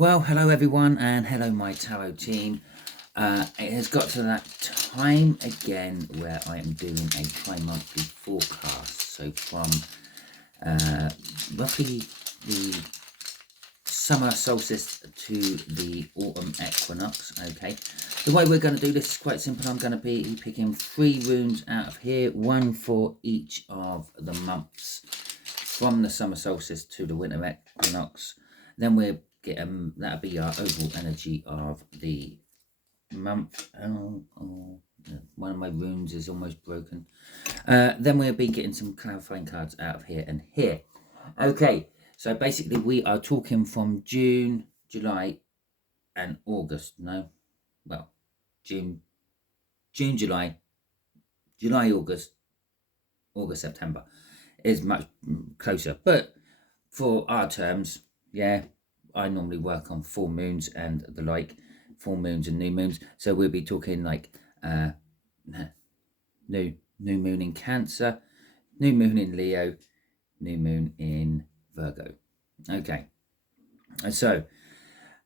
Well, hello everyone, and hello my tarot team. It has got to that time again where I am doing a tri-monthly forecast. So from roughly the summer solstice to the autumn equinox. Okay, the way we're going to do this is quite simple. I'm going to be picking 3 runes out of here, one for each of the months from the summer solstice to the winter equinox. Then we'll get that'll be our overall energy of the month. One of my runes is almost broken. Then we'll be getting some clarifying cards out of here and here. Okay, so basically we are talking from June, July, and August. No, well, June, July, August, September is much closer. But for our terms, yeah, I normally work on full moons and the like, full moons and new moons. So we'll be talking like new moon in Cancer, new moon in Leo, new moon in Virgo. Okay, so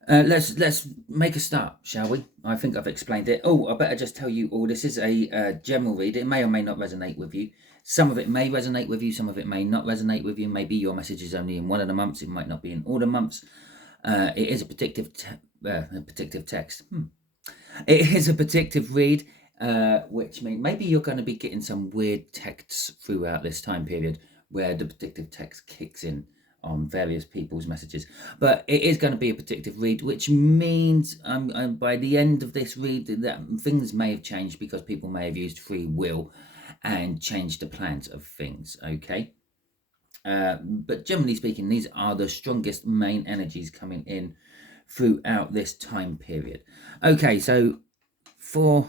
let's make a start, shall we? I think I've explained it. Oh, I better just tell you all, this is a general read. It may or may not resonate with you. Some of it may resonate with you, some of it may not resonate with you. Maybe your message is only in one of the months, it might not be in all the months. It is a predictive text. It is a predictive read, which means maybe you're going to be getting some weird texts throughout this time period where the predictive text kicks in on various people's messages. But it is going to be a predictive read, which means by the end of this read that things may have changed because people may have used free will and changed the plans of things. Okay. But generally speaking, these are the strongest main energies coming in throughout this time period. Okay, so for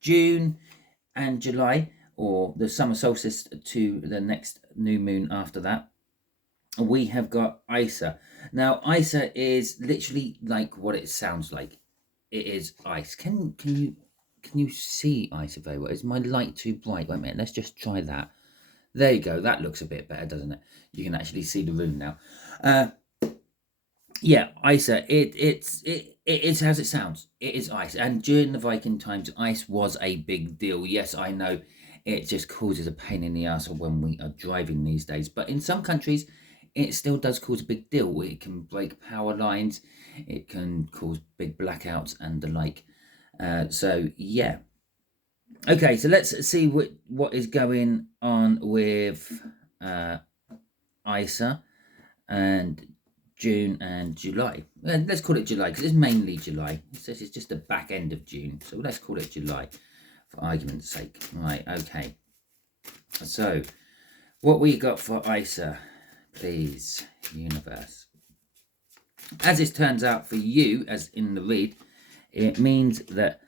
June and July, or the summer solstice to the next new moon after that, we have got Isa. Now, Isa is literally like what it sounds like. It is ice. Can you see Isa very well? Is my light too bright? Wait a minute, let's just try that. There you go. That looks a bit better, doesn't it? You can actually see the rune now. Yeah, Isa. It is as it sounds. It is ice. And during the Viking times, ice was a big deal. Yes, I know. It just causes a pain in the ass when we are driving these days. But in some countries, it still does cause a big deal. It can break power lines. It can cause big blackouts and the like. So yeah. Okay, so let's see what is going on with Isa and June and July. Let's call it July because it's mainly July. It says it's just the back end of June, so let's call it July for argument's sake. Right, okay. So, what we got for Isa, please, universe. As it turns out for you, as in the read, it means that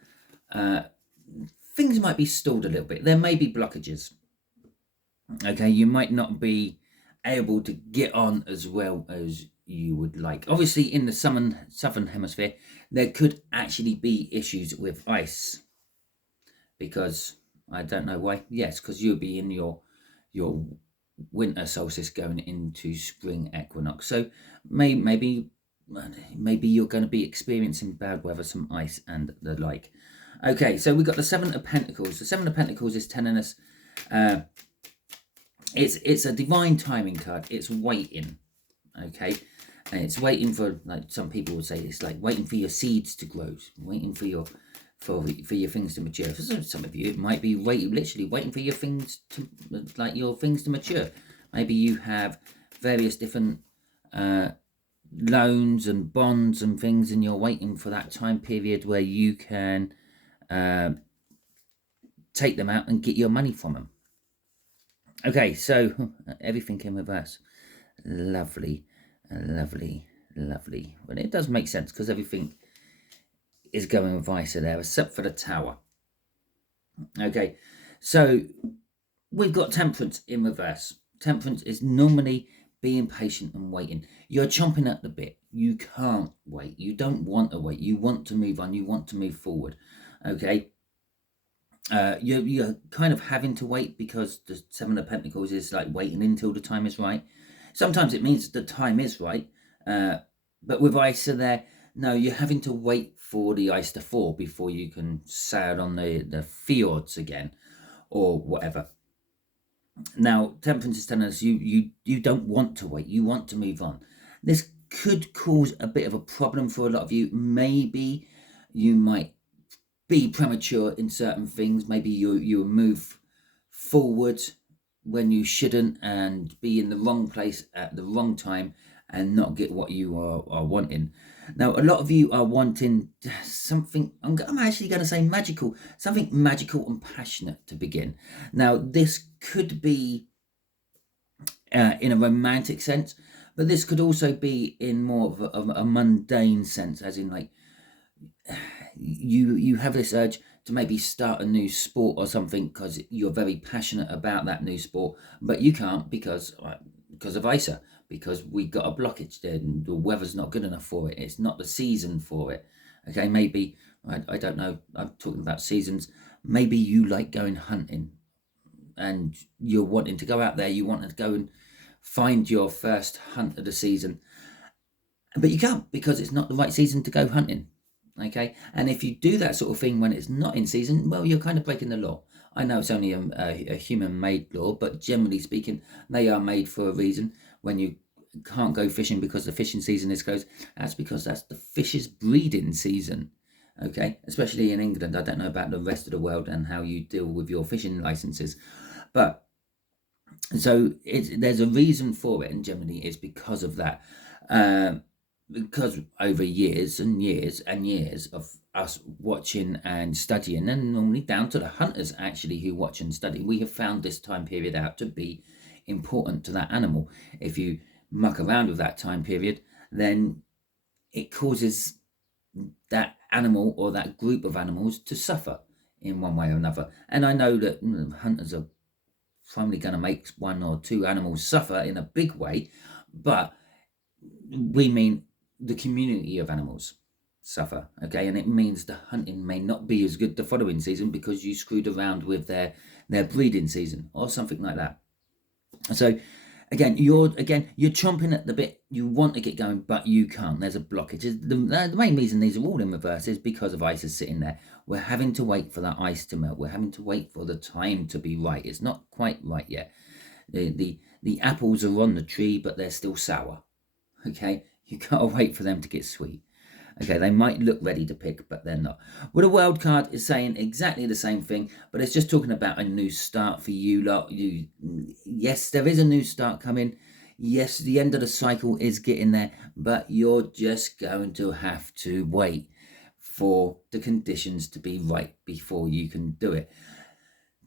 things might be stalled a little bit. There may be blockages. Okay, you might not be able to get on as well as you would like. Obviously, in the southern hemisphere, there could actually be issues with ice. Because, I don't know why. Yes, because you'll be in your winter solstice going into spring equinox. So, maybe you're going to be experiencing bad weather, some ice and the like. Okay, so we've got the Seven of Pentacles. The Seven of Pentacles is telling us it's a divine timing card. It's waiting, okay? And it's waiting for, like some people would say, it's like waiting for your seeds to grow, waiting for your things to mature. For some of you, it might be literally waiting for your things to mature. Maybe you have various different loans and bonds and things, and you're waiting for that time period where you can take them out and get your money from them. Okay, so everything in reverse. Lovely, lovely, lovely. Well, it does make sense because everything is going with Isa there, except for the Tower. Okay, so we've got Temperance in reverse. Temperance is normally being patient and waiting. You're chomping at the bit. You can't wait. You don't want to wait. You want to move on. You want to move forward. Okay. You're kind of having to wait because the Seven of Pentacles is like waiting until the time is right. Sometimes it means the time is right, But with ice there, no, you're having to wait for the ice to fall before you can sail on the fjords again or whatever. Now, temperance is telling us you don't want to wait. You want to move on. This could cause a bit of a problem for a lot of you. Maybe you might be premature in certain things. Maybe you move forward when you shouldn't, and be in the wrong place at the wrong time and not get what you are wanting. Now, a lot of you are wanting something, I'm actually going to say magical, something magical and passionate to begin. Now, this could be in a romantic sense, but this could also be in more of a mundane sense, as in like you have this urge to maybe start a new sport or something because you're very passionate about that new sport, but you can't because of ISA, because we got a blockage there and the weather's not good enough for it. It's not the season for it. Okay, maybe I don't know. I'm talking about seasons. Maybe you like going hunting, and you're wanting to go out there. You want to go and find your first hunt of the season, but you can't because it's not the right season to go hunting. Okay, and if you do that sort of thing when it's not in season, well, you're kind of breaking the law. I know it's only a human-made law, but generally speaking, they are made for a reason. When you can't go fishing because the fishing season is closed, that's because that's the fish's breeding season. Okay, especially in England. I don't know about the rest of the world and how you deal with your fishing licenses, but so there's a reason for it, and generally it's because of that. Because over years and years and years of us watching and studying, and normally down to the hunters actually who watch and study, we have found this time period out to be important to that animal. If you muck around with that time period, then it causes that animal or that group of animals to suffer in one way or another. And I know that hunters are probably going to make one or two animals suffer in a big way, but we mean the community of animals suffer. Okay, and it means the hunting may not be as good the following season because you screwed around with their breeding season or something like that. So again, you're chomping at the bit. You want to get going, but you can't. There's a blockage. The main reason these are all in reverse is because of ice is sitting there. We're having to wait for that ice to melt. We're having to wait for the time to be right. It's not quite right yet. The apples are on the tree, but they're still sour. Okay, you gotta wait for them to get sweet. Okay, they might look ready to pick, but they're not. Well, the world card is saying exactly the same thing, but it's just talking about a new start for you lot. Yes, there is a new start coming. Yes, the end of the cycle is getting there, but you're just going to have to wait for the conditions to be right before you can do it.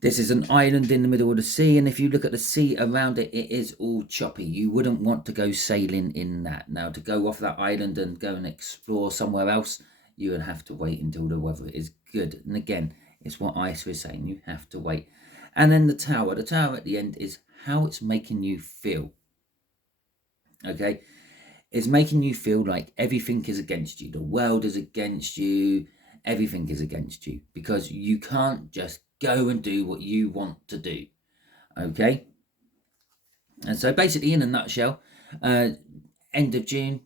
This is an island in the middle of the sea, and if you look at the sea around it, it is all choppy. You wouldn't want to go sailing in that. Now, to go off that island and go and explore somewhere else, you would have to wait until the weather is good. And again, it's what Ice was saying, you have to wait. And then the tower at the end is how it's making you feel. Okay? It's making you feel like everything is against you. The world is against you. Everything is against you because you can't just go and do what you want to do. Okay? And so basically, in a nutshell, end of June,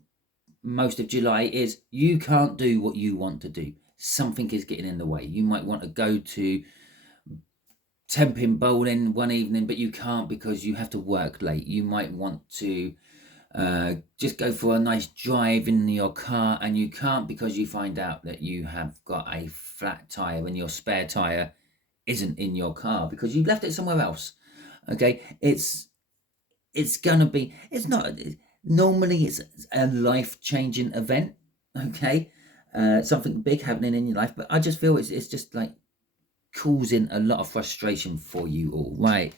most of July is you can't do what you want to do. Something is getting in the way. You might want to go to temping bowling one evening, but you can't because you have to work late. You might want to just go for a nice drive in your car, and you can't because you find out that you have got a flat tire and your spare tire isn't in your car because you left it somewhere else. Okay, it's gonna be, it's not, normally it's a life-changing event. Okay, something big happening in your life, but I just feel it's just like causing a lot of frustration for you all, right?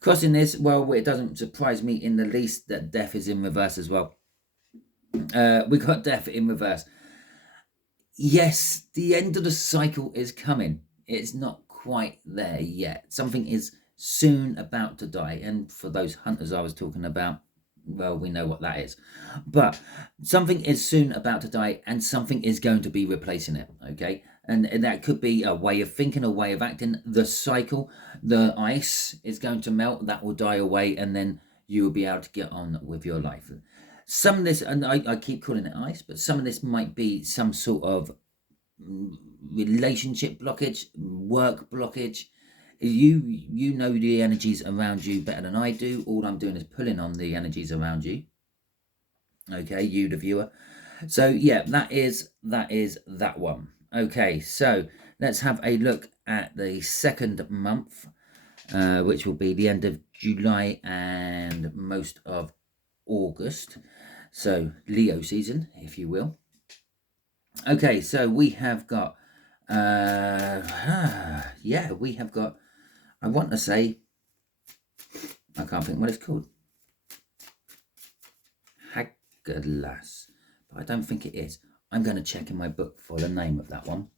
Crossing this, well, it doesn't surprise me in the least that death is in reverse as well. We got death in reverse. Yes, the end of the cycle is coming. It's not quite there yet. Something is soon about to die. And for those hunters I was talking about, well, we know what that is. But something is soon about to die, and something is going to be replacing it, okay? And that could be a way of thinking, a way of acting. The cycle, the ice is going to melt, that will die away, and then you will be able to get on with your life. some of this, and I keep calling it ice, but some of this might be some sort of relationship blockage, work blockage. You know the energies around you better than I do. All I'm doing is pulling on the energies around you. Okay, you the viewer. So yeah, that is that one. Okay, so let's have a look at the second month, which will be the end of July and most of August. So Leo season, if you will. Okay, so we have got yeah, we have got, I want to say, I can't think what it's called, Hagalas, but I don't think it is. I'm going to check in my book for the name of that one,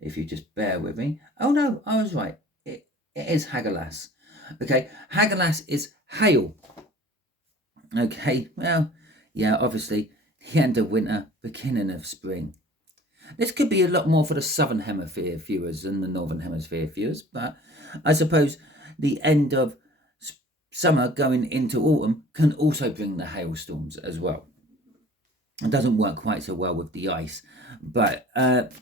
if you just bear with me. Oh no, I was right, it is Hagalas. Okay, Hagalas is hail. Okay, well, yeah, obviously the end of winter, beginning of spring. This could be a lot more for the southern hemisphere viewers than the northern hemisphere viewers, but I suppose the end of summer going into autumn can also bring the hailstorms as well. It doesn't work quite so well with the ice, but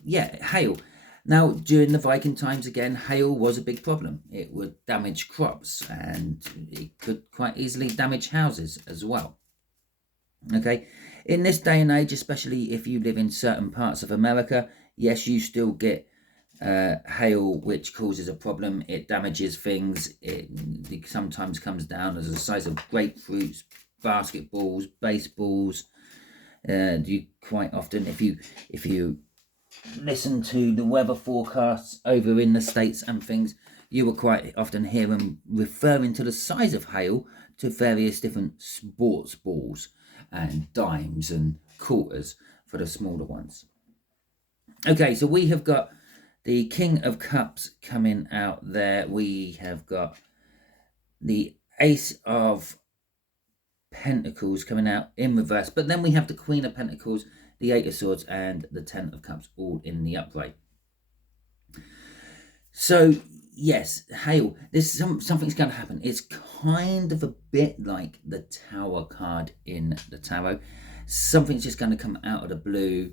yeah, hail. Now, during the Viking times, again, hail was a big problem. It would damage crops, and it could quite easily damage houses as well. Okay, in this day and age, especially if you live in certain parts of America, yes, you still get hail, which causes a problem. It damages things. It sometimes comes down as the size of grapefruits, basketballs, baseballs. You quite often, if you listen to the weather forecasts over in the States and things, you will quite often hear them referring to the size of hail to various different sports balls and dimes and quarters for the smaller ones. Okay, so we have got the King of Cups coming out there. We have got the Ace of Pentacles coming out in reverse, but then we have the Queen of Pentacles, the Eight of Swords, and the Ten of Cups all in the upright. So yes, hail. There's something's going to happen. It's kind of a bit like the Tower card in the tarot. Something's just going to come out of the blue,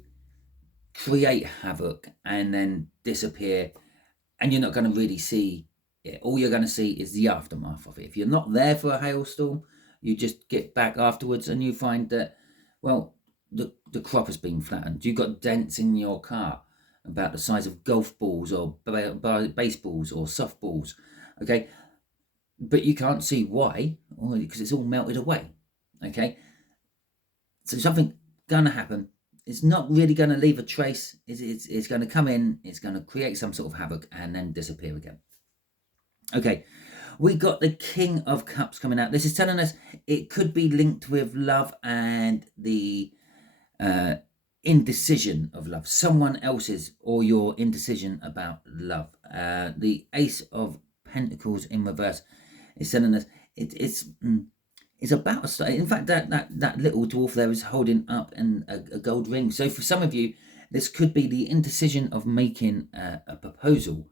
create havoc, and then disappear, and you're not going to really see it. All you're going to see is the aftermath of it. If you're not there for a hailstorm, you just get back afterwards and you find that, well, the crop has been flattened. You've got dents in your car about the size of golf balls or baseballs or softballs. Okay, but you can't see why, because it's all melted away. Okay, so something gonna happen. It's not really going to leave a trace. It's going to come in, it's going to create some sort of havoc and then disappear again. Okay, we got the King of Cups coming out. This is telling us it could be linked with love and the indecision of love. Someone else's or your indecision about love. The Ace of Pentacles in reverse is telling us it's about a start. In fact, that little dwarf there is holding up a gold ring. So for some of you, this could be the indecision of making a proposal.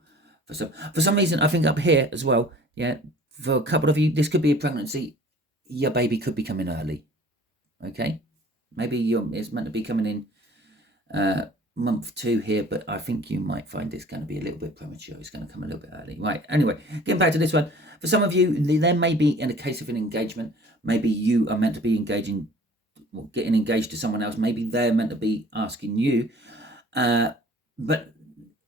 For some reason, I think up here as well, yeah, for a couple of you, this could be a pregnancy. Your baby could be coming early. Okay, maybe it's meant to be coming in month 2 here, but I think you might find it's going to be a little bit premature. It's going to come a little bit early. Right, anyway, getting back to this one. For some of you, there may be, in a case of an engagement, maybe you are meant to be getting engaged to someone else. Maybe they're meant to be asking you, but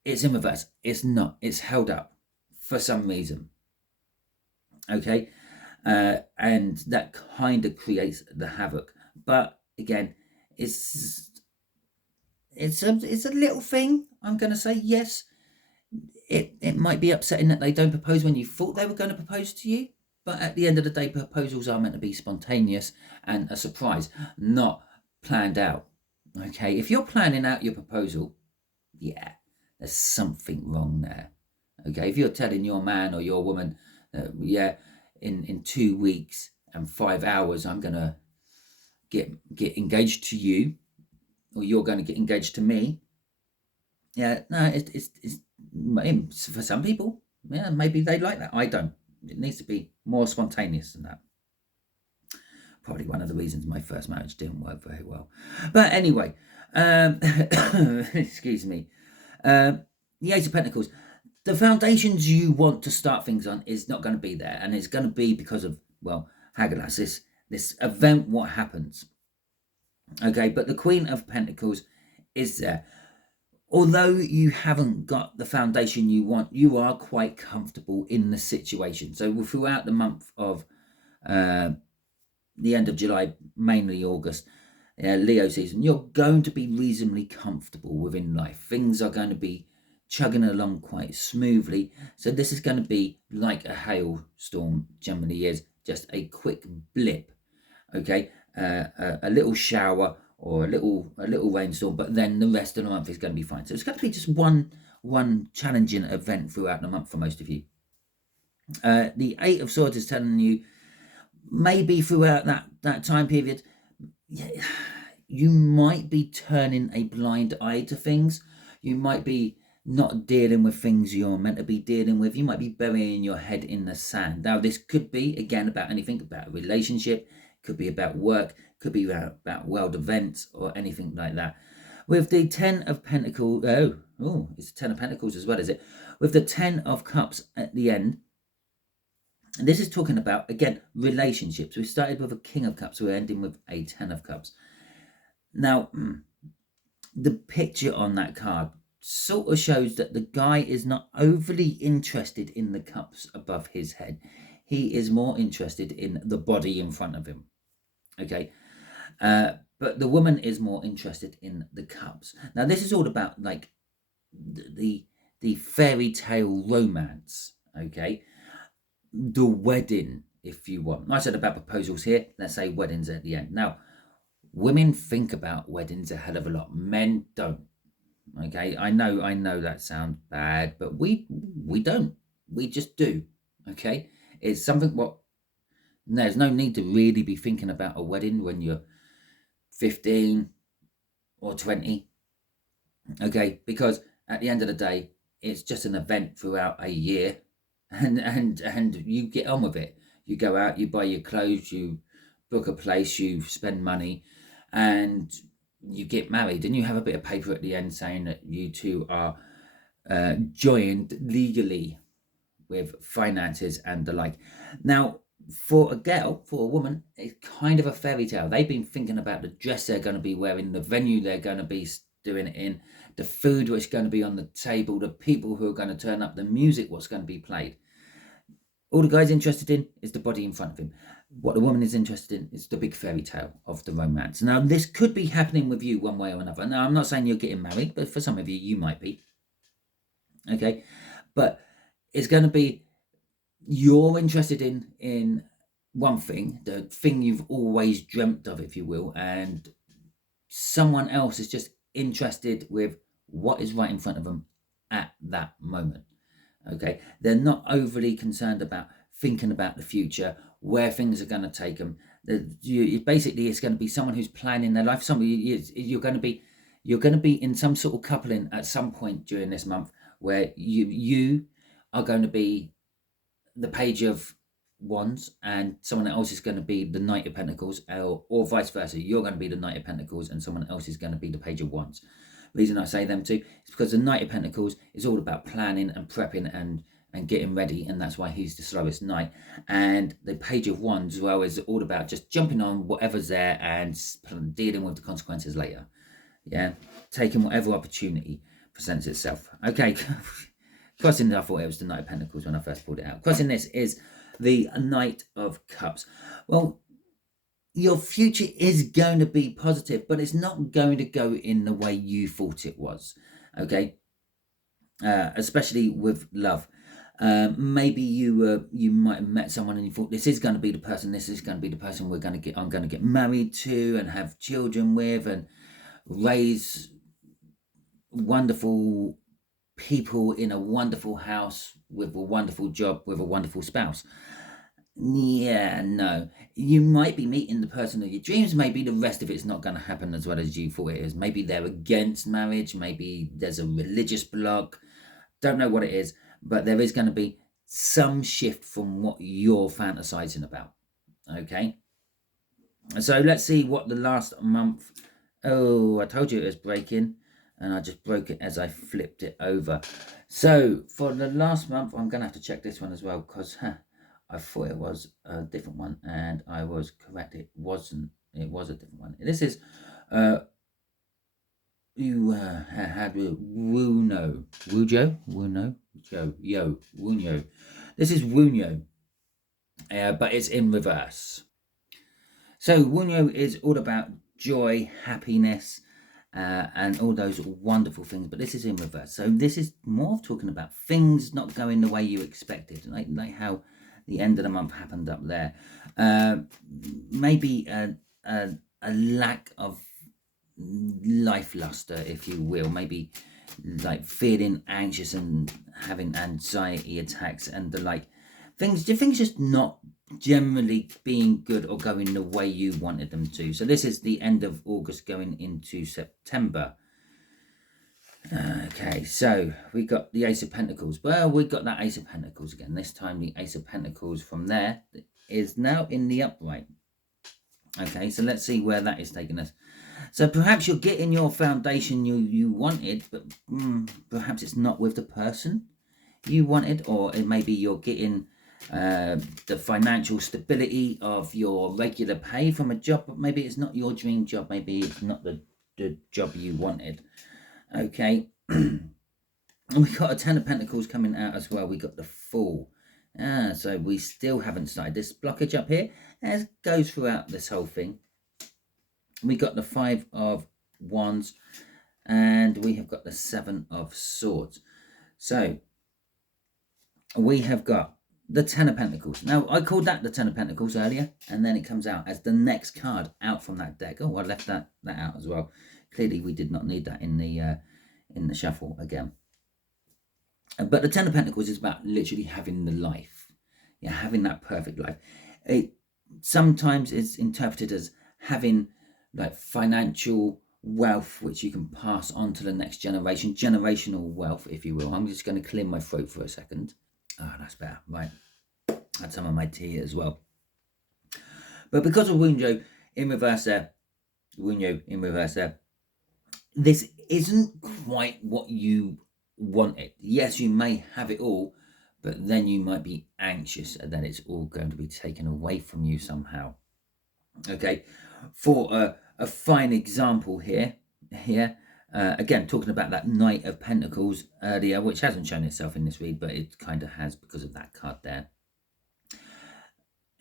it's in reverse. It's not. It's held up for some reason. Okay, and that kind of creates the havoc. But again, it's a little thing. I'm going to say yes. It might be upsetting that they don't propose when you thought they were going to propose to you. But at the end of the day, proposals are meant to be spontaneous and a surprise, not planned out. Okay, if you're planning out your proposal, yeah, there's something wrong there. Okay, if you're telling your man or your woman, yeah, in 2 weeks and 5 hours, I'm going to get engaged to you, or you're going to get engaged to me. Yeah, no, it's for some people, yeah, maybe they like that. I don't. It needs to be more spontaneous than that. probably one of the reasons my first marriage didn't work very well. But anyway, excuse me. The Eight of Pentacles. The foundations you want to start things on is not going to be there, and it's going to be because of, well, Haggadas, this event, what happens. Okay, but the Queen of Pentacles is there. Although you haven't got the foundation you want, you are quite comfortable in the situation. So throughout the month of the end of July, mainly August, Leo season, you're going to be reasonably comfortable within life. Things are going to be chugging along quite smoothly. So this is going to be like a hailstorm generally is, just a quick blip. Okay, a little shower or a little rainstorm, but then the rest of the month is going to be fine. So it's going to be just one challenging event throughout the month for most of you. The Eight of Swords is telling you maybe throughout that time period, you might be turning a blind eye to things. You might be not dealing with things you're meant to be dealing with. You might be burying your head in the sand. Now, this could be, again, about anything, about a relationship, could be about work, could be about world events or anything like that. With the Ten of Pentacles, it's the Ten of Pentacles as well, is it? With the Ten of Cups at the end, this is talking about, again, relationships. We started with a King of Cups, we're ending with a Ten of Cups. Now, the picture on that card sort of shows that the guy is not overly interested in the cups above his head. He is more interested in the body in front of him. Okay, but the woman is more interested in the cups. Now, this is all about like the fairy tale romance. Okay, the wedding, if you want. I said about proposals here. Let's say weddings at the end. Now, women think about weddings a hell of a lot. Men don't. Okay, I know that sounds bad, but we don't. We just do. Okay, it's something what there's no need to really be thinking about a wedding when you're 15 or 20. Okay, because at the end of the day, it's just an event throughout a year, and you get on with it. You go out, you buy your clothes, you book a place, you spend money, and you get married, and you have a bit of paper at the end saying that you two are joined legally with finances and the like. Now, for a woman, it's kind of a fairy tale. They've been thinking about the dress they're going to be wearing, the venue they're going to be doing it in, the food which is going to be on the table, the people who are going to turn up, the music what's going to be played. All the guy's interested in is the body in front of him. What the woman is interested in is the big fairy tale of the romance. Now, this could be happening with you one way or another. Now, I'm not saying you're getting married, but for some of you, you might be. Okay? But it's going to be you're interested in one thing, the thing you've always dreamt of, if you will, and someone else is just interested with what is right in front of them at that moment. Okay, they're not overly concerned about thinking about the future, where things are going to take them. Basically, it's going to be someone who's planning their life. You're going to be in some sort of coupling at some point during this month where you are going to be the Page of Wands and someone else is going to be the Knight of Pentacles, or vice versa. You're going to be the Knight of Pentacles and someone else is going to be the Page of Wands. Reason I say them two is because the Knight of Pentacles is all about planning and prepping and getting ready, and that's why he's the slowest knight. And the Page of Wands, well, is all about just jumping on whatever's there and dealing with the consequences later. Yeah, taking whatever opportunity presents itself. Okay, crossing, I thought it was the Knight of Pentacles when I first pulled it out. Crossing this is the Knight of Cups. Well, your future is going to be positive, but it's not going to go in the way you thought it was. Okay, especially with love. Maybe you might have met someone and you thought this is going to be the person. This is going to be the person I'm going to get married to and have children with and raise wonderful people in a wonderful house with a wonderful job with a wonderful spouse. Yeah, no. You might be meeting the person of your dreams. Maybe the rest of it's not going to happen as well as you thought it is. Maybe they're against marriage. Maybe there's a religious block. Don't know what it is, but there is going to be some shift from what you're fantasizing about. Okay? So let's see what the last month. Oh, I told you it was breaking, and I just broke it as I flipped it over. So for the last month, I'm going to have to check this one as well, because I thought it was a different one, and I was correct. It wasn't. It was a different one. This is you had Wuno. This is Wuno, but it's in reverse. So Wunyo is all about joy, happiness, and all those wonderful things. But this is in reverse. So this is more of talking about things not going the way you expected, like how the end of the month happened up there. Maybe a lack of life luster, if you will. Maybe like feeling anxious and having anxiety attacks and the like. Things just not generally being good or going the way you wanted them to. So this is the end of August going into September. Okay, so we got the Ace of Pentacles. Well, we got that Ace of Pentacles again. This time the Ace of Pentacles from there is now in the upright. Okay, so let's see where that is taking us. So perhaps you're getting your foundation you wanted, but perhaps it's not with the person you wanted, or maybe you're getting the financial stability of your regular pay from a job, but maybe it's not your dream job. Maybe it's not the job you wanted. Okay. And we got a Ten of Pentacles coming out as well. We got the Fool. So we still haven't started. This blockage up here as goes throughout this whole thing. We got the Five of Wands, and we have got the Seven of Swords. So we have got the Ten of Pentacles. Now, I called that the Ten of Pentacles earlier, and then it comes out as the next card out from that deck. Oh, I left that out as well. Clearly, we did not need that in the shuffle again. But the Ten of Pentacles is about literally having the life, having that perfect life. It sometimes is interpreted as having like financial wealth which you can pass on to the next generation, generational wealth, if you will. I'm just going to clear my throat for a second. That's better. Right, had some of my tea as well. But because of Wunjo in reverse there, this isn't quite what you wanted. Yes, you may have it all, but then you might be anxious that it's all going to be taken away from you somehow. Okay, for a fine example here, again, talking about that Knight of Pentacles earlier, which hasn't shown itself in this read, but it kind of has because of that card there.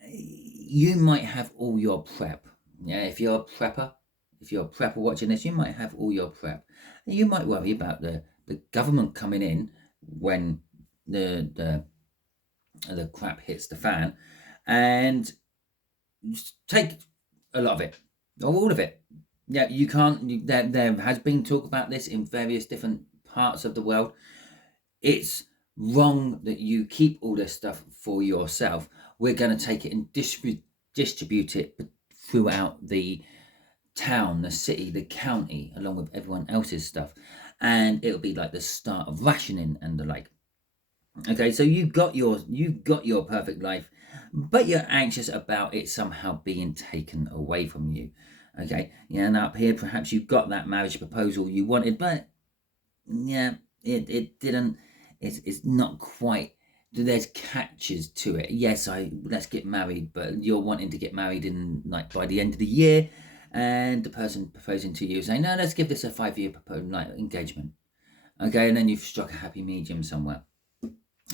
You might have all your prep. If you're a prepper watching this, you might have all your prep. You might worry about the government coming in when the crap hits the fan, and take a lot of it, or all of it. You can't. There has been talk about this in various different parts of the world. It's wrong that you keep all this stuff for yourself. We're going to take it and distribute it throughout the town, the city, the county, along with everyone else's stuff, and it'll be like the start of rationing and the like. Okay, so you've got your perfect life, but you're anxious about it somehow being taken away from you. Okay, and up here perhaps you've got that marriage proposal you wanted, but it didn't. It's not quite. There's catches to it. Yes, let's get married, but you're wanting to get married in like by the end of the year, and the person proposing to you saying, no, let's give this a 5-year engagement. Okay, and then you've struck a happy medium somewhere.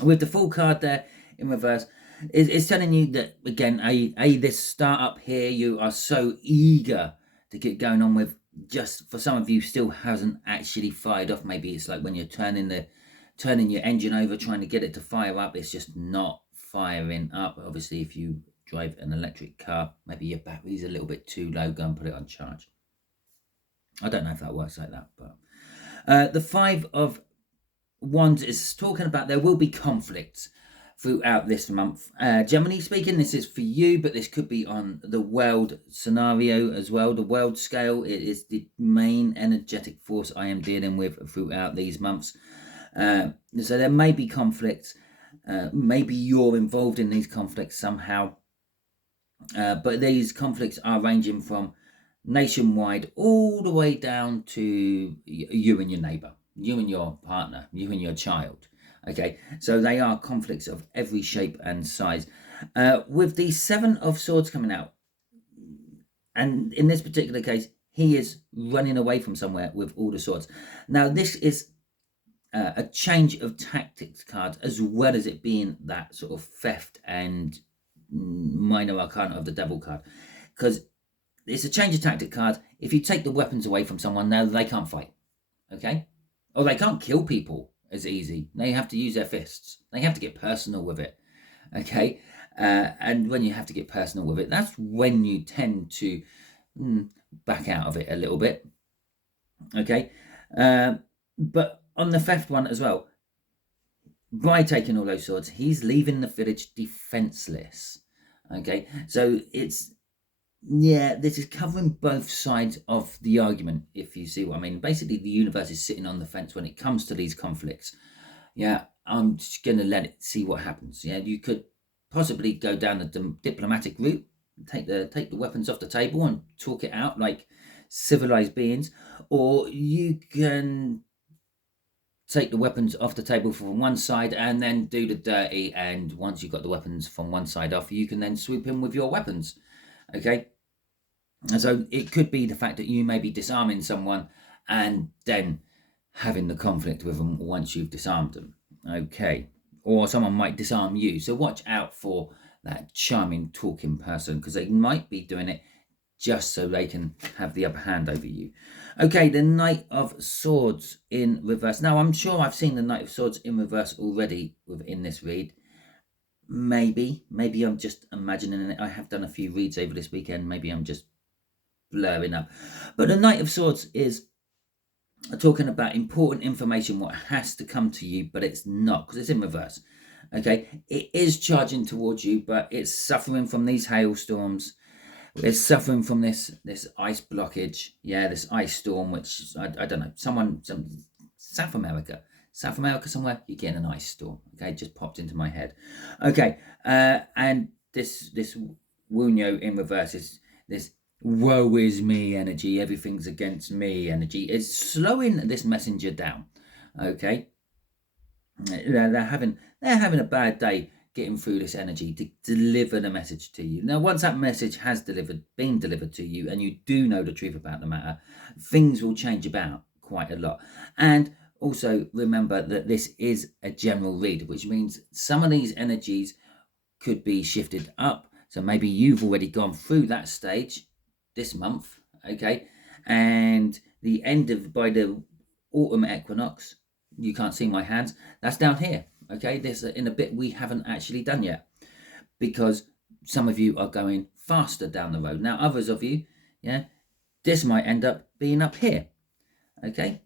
With the Fool card there in reverse, it's telling you that again, this startup here you are so eager to get going on with. Just for some of you, still hasn't actually fired off. Maybe it's like when you're turning your engine over, trying to get it to fire up. It's just not firing up. Obviously, if you drive an electric car, maybe your battery's a little bit too low. Go and put it on charge. I don't know if that works like that, but the Five of Wands is talking about there will be conflicts throughout this month. Generally speaking, this is for you, but this could be on the world scenario as well. The world scale, it is the main energetic force I am dealing with throughout these months. So there may be conflicts. Maybe you're involved in these conflicts somehow. But these conflicts are ranging from nationwide all the way down to you and your neighbor, you and your partner, you and your child. Okay, so they are conflicts of every shape and size. With the Seven of Swords coming out, and in this particular case, he is running away from somewhere with all the swords. Now, this is a change of tactics card, as well as it being that sort of theft and minor arcana of the devil card, because it's a change of tactic card. If you take the weapons away from someone, now they can't fight, okay? Or they can't kill people as easy. They have to use their fists. They have to get personal with it, okay? And when you have to get personal with it, that's when you tend to back out of it a little bit, okay? But on the theft one as well, by taking all those swords, he's leaving the village defenseless, okay? So it's, yeah, this is covering both sides of the argument, if you see what I mean. Basically, the universe is sitting on the fence when it comes to these conflicts. Yeah, I'm just going to let it see what happens. Yeah, you could possibly go down the diplomatic route, take the weapons off the table and talk it out like civilized beings, or you can take the weapons off the table from one side and then do the dirty, and once you've got the weapons from one side off, you can then swoop in with your weapons, okay? And so it could be the fact that you may be disarming someone and then having the conflict with them once you've disarmed them, okay? Or someone might disarm you. So watch out for that charming talking person, because they might be doing it just so they can have the upper hand over you. Okay, the Knight of Swords in reverse. Now, I'm sure I've seen the Knight of Swords in reverse already within this read. Maybe I'm just imagining it. I have done a few reads over this weekend. Maybe I'm just blurring up. But the Knight of Swords is talking about important information, what has to come to you, but it's not, because it's in reverse. Okay, it is charging towards you, but it's suffering from these hailstorms. It's suffering from this ice blockage. Yeah, this ice storm, which I don't know, some South America somewhere, you're getting an ice storm. Okay, just popped into my head. Okay, and this Wunyo in reverse is this woe is me energy, everything's against me energy. It's slowing this messenger down. Okay, they're having a bad day getting through this energy to deliver the message to you. Now, once that message has been delivered to you, and you do know the truth about the matter, things will change about quite a lot. And also remember that this is a general read, which means some of these energies could be shifted up. So maybe you've already gone through that stage this month, okay? And the end of, by the autumn equinox, you can't see my hands, that's down here. Okay, this in a bit we haven't actually done yet, because some of you are going faster down the road. Now, others of you, yeah, this might end up being up here. Okay,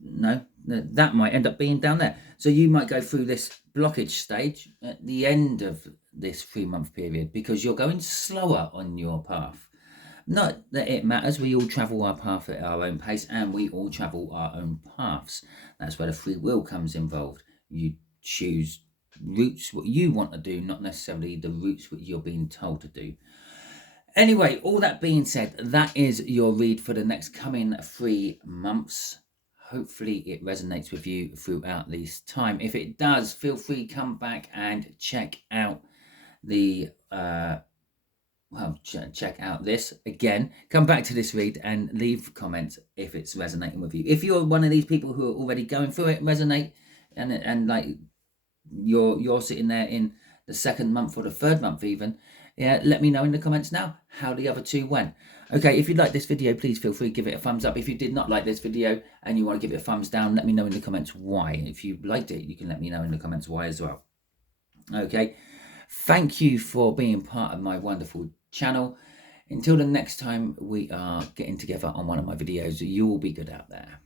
no, that might end up being down there. So you might go through this blockage stage at the end of this 3-month period, because you're going slower on your path. Not that it matters, we all travel our path at our own pace, and we all travel our own paths. That's where the free will comes involved. You choose routes what you want to do, not necessarily the routes what you're being told to do. Anyway, all that being said, that is your read for the next coming 3 months. Hopefully it resonates with you throughout this time. If it does, feel free to come back and check out the check out this again. Come back to this read and leave comments if it's resonating with you. If you're one of these people who are already going through it, resonate, and like you're sitting there in the 2nd month or the 3rd month even, yeah, let me know in the comments now how the other 2 went. Okay, if you like this video, please feel free to give it a thumbs up. If you did not like this video and you want to give it a thumbs down, let me know in the comments why. If you liked it, you can let me know in the comments why as well. Okay, thank you for being part of my wonderful channel. Until the next time we are getting together on one of my videos, you will be good out there.